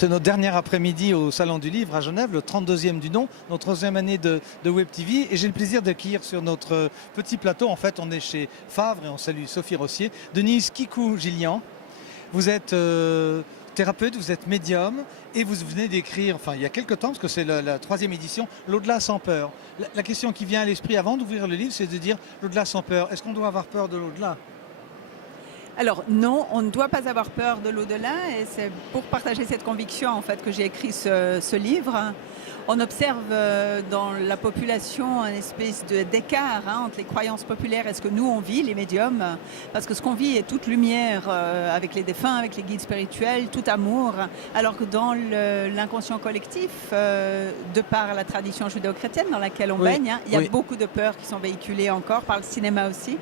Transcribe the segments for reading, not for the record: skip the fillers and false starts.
C'est notre dernier après-midi au Salon du Livre à Genève, le 32e du nom, notre 11e année de Web TV. Et j'ai le plaisir d'accueillir sur notre petit plateau, en fait on est chez Favre et on salue Sophie Rossier, Denise Kikou-Gillian. Vous êtes thérapeute, vous êtes médium et vous venez d'écrire, enfin il y a quelques temps, parce que c'est la 3e édition, L'au-delà sans peur. La question qui vient à l'esprit avant d'ouvrir le livre, c'est de dire l'au-delà sans peur. Est-ce qu'on doit avoir peur de l'au-delà ? Alors non, on ne doit pas avoir peur de l'au-delà et c'est pour partager cette conviction en fait que j'ai écrit ce livre. On observe dans la population une espèce d'écart entre les croyances populaires et ce que nous on vit, les médiums, parce que ce qu'on vit est toute lumière avec les défunts, avec les guides spirituels, tout amour, alors que dans l'inconscient collectif, de par la tradition judéo-chrétienne dans laquelle on baigne, il y a beaucoup de peurs qui sont véhiculées encore par le cinéma aussi.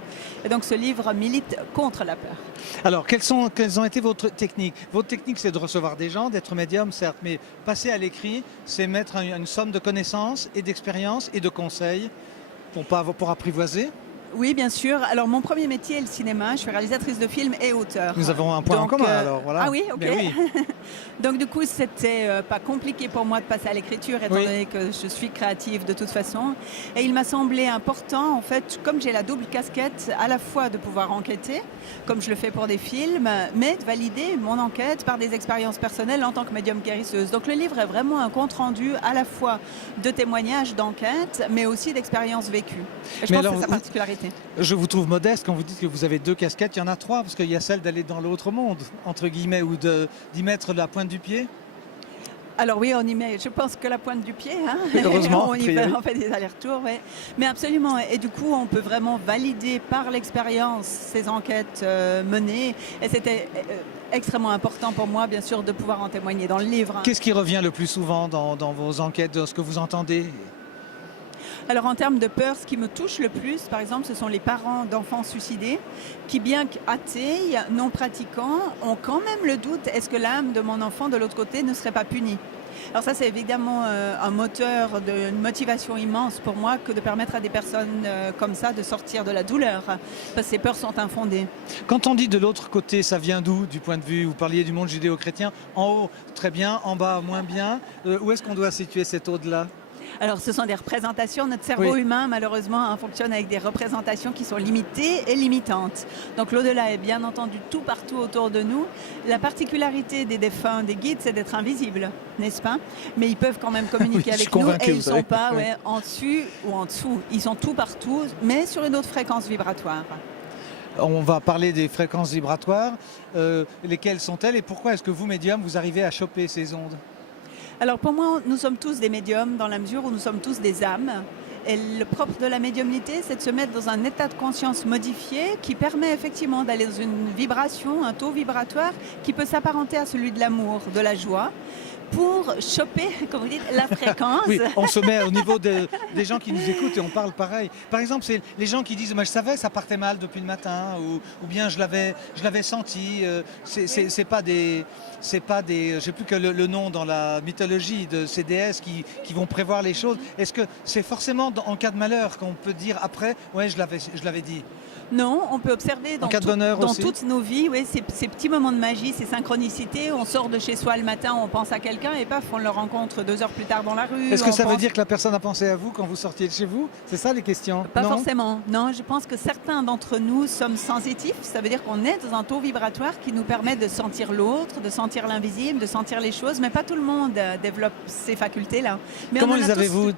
Et donc ce livre milite contre la peur. Alors, quelles ont été vos techniques ? Votre technique, c'est de recevoir des gens, d'être médium, certes, mais passer à l'écrit, c'est mettre une somme de connaissances et d'expériences et de conseils pour apprivoiser. Oui, bien sûr. Alors, mon premier métier est le cinéma. Je suis réalisatrice de films et auteur. Nous avons un point en commun, alors. Voilà. Ah oui, ok. Oui. Donc, du coup, c'était pas compliqué pour moi de passer à l'écriture, étant donné que je suis créative de toute façon. Et il m'a semblé important, en fait, comme j'ai la double casquette, à la fois de pouvoir enquêter, comme je le fais pour des films, mais de valider mon enquête par des expériences personnelles en tant que médium guérisseuse. Donc, le livre est vraiment un compte-rendu à la fois de témoignages, d'enquêtes, mais aussi d'expériences vécues. Et je pense que c'est sa particularité. Je vous trouve modeste quand vous dites que vous avez 2 casquettes. Il y en a 3, parce qu'il y a celle d'aller dans l'autre monde, entre guillemets, ou d'y mettre la pointe du pied. Alors oui, on y met, je pense que la pointe du pied. Hein. Heureusement. On fait des allers-retours, oui. Mais absolument. Et du coup, on peut vraiment valider par l'expérience ces enquêtes menées. Et c'était extrêmement important pour moi, bien sûr, de pouvoir en témoigner dans le livre. Qu'est-ce qui revient le plus souvent dans vos enquêtes, dans ce que vous entendez ? Alors en termes de peur, ce qui me touche le plus, par exemple, ce sont les parents d'enfants suicidés qui, bien qu'athées, non pratiquants, ont quand même le doute, est-ce que l'âme de mon enfant de l'autre côté ne serait pas punie ? Alors ça, c'est évidemment un moteur, une motivation immense pour moi que de permettre à des personnes comme ça de sortir de la douleur, parce que ces peurs sont infondées. Quand on dit de l'autre côté, ça vient d'où, du point de vue, vous parliez du monde judéo-chrétien, en haut, très bien, en bas, moins bien. Où est-ce qu'on doit situer cet au-delà ? Alors, ce sont des représentations. Notre cerveau humain, malheureusement, fonctionne avec des représentations qui sont limitées et limitantes. Donc, l'au-delà est bien entendu tout partout autour de nous. La particularité des défunts, des guides, c'est d'être invisibles, n'est-ce pas ? Mais ils peuvent quand même communiquer avec nous et ils ne sont pas en dessus ou en dessous. Ils sont tout partout, mais sur une autre fréquence vibratoire. On va parler des fréquences vibratoires. Lesquelles sont-elles et pourquoi est-ce que vous, médium, vous arrivez à choper ces ondes ? Alors pour moi, nous sommes tous des médiums dans la mesure où nous sommes tous des âmes. Et le propre de la médiumnité, c'est de se mettre dans un état de conscience modifié qui permet effectivement d'aller dans une vibration, un taux vibratoire qui peut s'apparenter à celui de l'amour, de la joie, pour choper, comme vous dites, la fréquence. Oui, on se met au niveau des gens qui nous écoutent et on parle pareil. Par exemple, c'est les gens qui disent « je savais, ça partait mal depuis le matin » ou bien « je l'avais senti ». C'est pas des, j'ai plus que le nom dans la mythologie de ces déesses qui vont prévoir les choses. Est-ce que c'est forcément en cas de malheur qu'on peut dire après « ouais, je l'avais dit ». Non, on peut observer dans toutes nos vies ces petits moments de magie, ces synchronicités. On sort de chez soi le matin, on pense à quelqu'un et paf, on le rencontre 2 heures plus tard dans la rue. Est-ce que ça veut dire que la personne a pensé à vous quand vous sortiez de chez vous ? C'est ça les questions ? Pas forcément. Non, je pense que certains d'entre nous sommes sensitifs. Ça veut dire qu'on est dans un taux vibratoire qui nous permet de sentir l'autre, de sentir l'invisible, de sentir les choses. Mais pas tout le monde développe ces facultés-là. Mais comment les avez-vous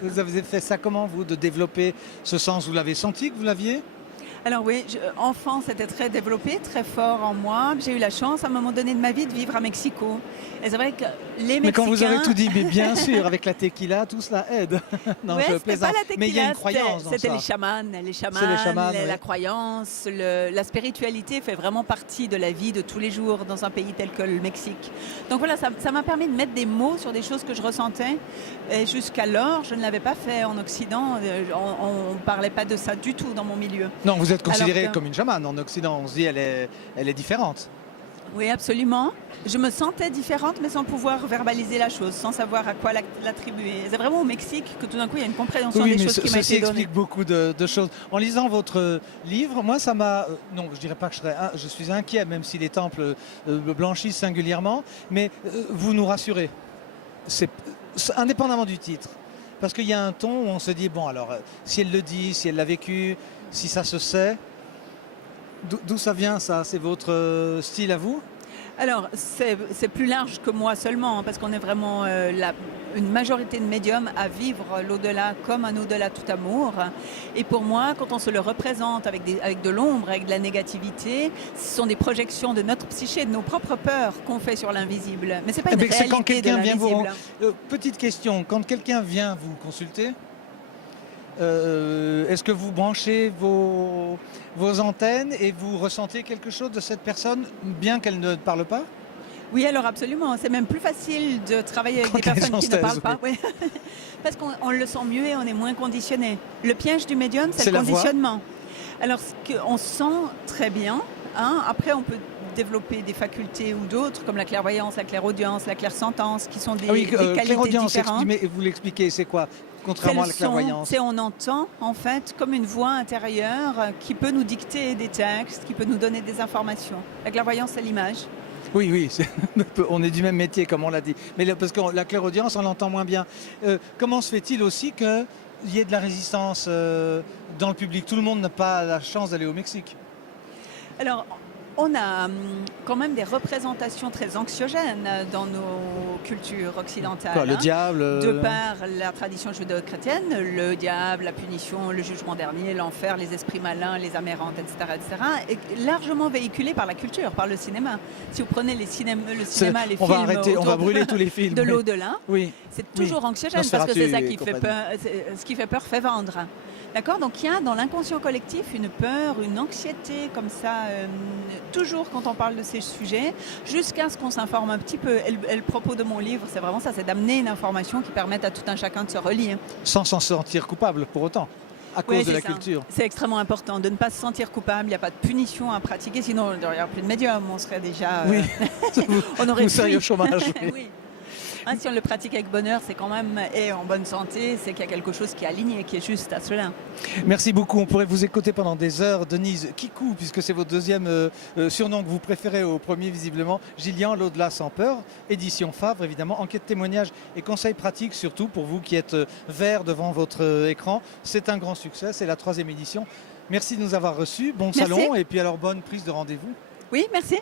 vous avez fait ça comment, vous, de développer ce sens ? Vous l'avez senti que vous l'aviez ? Alors oui, enfant, c'était très développé, très fort en moi. J'ai eu la chance, à un moment donné de ma vie, de vivre à Mexico. Et c'est vrai que les Mexicains... Mais quand vous avez tout dit, mais bien sûr, avec la tequila, tout cela aide. Non, je plaisante. Mais il y a une croyance dans ça. C'était les chamans, la croyance, la spiritualité fait vraiment partie de la vie de tous les jours dans un pays tel que le Mexique. Donc voilà, ça m'a permis de mettre des mots sur des choses que je ressentais. Et jusqu'alors, je ne l'avais pas fait en Occident. On ne parlait pas de ça du tout dans mon milieu. Non, vous êtes considérée comme une chamane en Occident. On se dit elle est différente. Oui, absolument. Je me sentais différente, mais sans pouvoir verbaliser la chose, sans savoir à quoi l'attribuer. C'est vraiment au Mexique que tout d'un coup, il y a une compréhension Oui, des mais choses qui m'a ceci été donnée. explique beaucoup de choses. En lisant votre livre, moi, ça m'a... non, je dirais pas que je suis inquiet, même si les temples blanchissent singulièrement, mais vous nous rassurez. C'est indépendamment du titre. Parce qu'il y a un ton où on se dit, bon, alors, si elle le dit, si elle l'a vécu, si ça se sait, d'où ça vient, ça? C'est votre style à vous? Alors, c'est plus large que moi seulement, hein, parce qu'on est vraiment une majorité de médiums à vivre l'au-delà comme un au-delà tout amour. Et pour moi, quand on se le représente avec de l'ombre, avec de la négativité, ce sont des projections de notre psyché, de nos propres peurs qu'on fait sur l'invisible. Mais c'est pas une C'est quand réalité de quelqu'un vient l'invisible. petite question, quand quelqu'un vient vous consulter, est-ce que vous branchez vos antennes et vous ressentez quelque chose de cette personne, bien qu'elle ne parle pas? Oui, alors absolument. C'est même plus facile de travailler avec Quand des personnes les qui gens ne se parlent taisent, pas. Oui. Parce qu'on le sent mieux et on est moins conditionné. Le piège du médium, c'est C'est le la voix. conditionnement. Alors, on sent très bien. Hein. Après, on peut développer des facultés ou d'autres, comme la clairvoyance, la clairaudience, la clairsentence, qui sont des qualités clairaudience, différentes. vous l'expliquez, c'est quoi? Contrairement à la clairvoyance. C'est on entend en fait comme une voix intérieure qui peut nous dicter des textes, qui peut nous donner des informations. La clairvoyance, c'est l'image. Oui, oui, on est du même métier, comme on l'a dit. Mais parce que la clairaudience, on l'entend moins bien. Comment se fait-il aussi qu'il y ait de la résistance dans le public? Tout le monde n'a pas la chance d'aller au Mexique. Alors, on a quand même des représentations très anxiogènes dans nos cultures occidentales. Quoi, le diable De par la tradition judéo-chrétienne, le diable, la punition, le jugement dernier, l'enfer, les esprits malins, les amérantes, etc., est largement véhiculé par la culture, par le cinéma. Si vous prenez le cinéma, les films... On va brûler tous les films. De l'au-delà, oui. c'est toujours anxiogène parce que c'est ça qui fait peur. Ce qui fait peur fait vendre. D'accord. Donc il y a dans l'inconscient collectif une peur, une anxiété comme ça, toujours quand on parle de ces sujets, jusqu'à ce qu'on s'informe un petit peu. Et le propos de mon livre, c'est vraiment ça, c'est d'amener une information qui permette à tout un chacun de se relier. Sans s'en sentir coupable pour autant, à cause de la culture. C'est extrêmement important de ne pas se sentir coupable, il n'y a pas de punition à pratiquer, sinon il n'y aurait plus de médium, on serait déjà... Oui, on aurait vous seriez au chômage. Oui. Hein, si on le pratique avec bonheur, c'est quand même, et en bonne santé, c'est qu'il y a quelque chose qui est aligné, qui est juste à cela. Merci beaucoup. On pourrait vous écouter pendant des heures. Denise Kikou, puisque c'est votre deuxième surnom que vous préférez au premier visiblement. Gillian, l'au-delà sans peur. Édition Favre, évidemment. Enquête, témoignage et conseils pratiques, surtout pour vous qui êtes vert devant votre écran. C'est un grand succès. C'est la 3e édition. Merci de nous avoir reçus. Bon salon et puis alors bonne prise de rendez-vous. Oui, merci.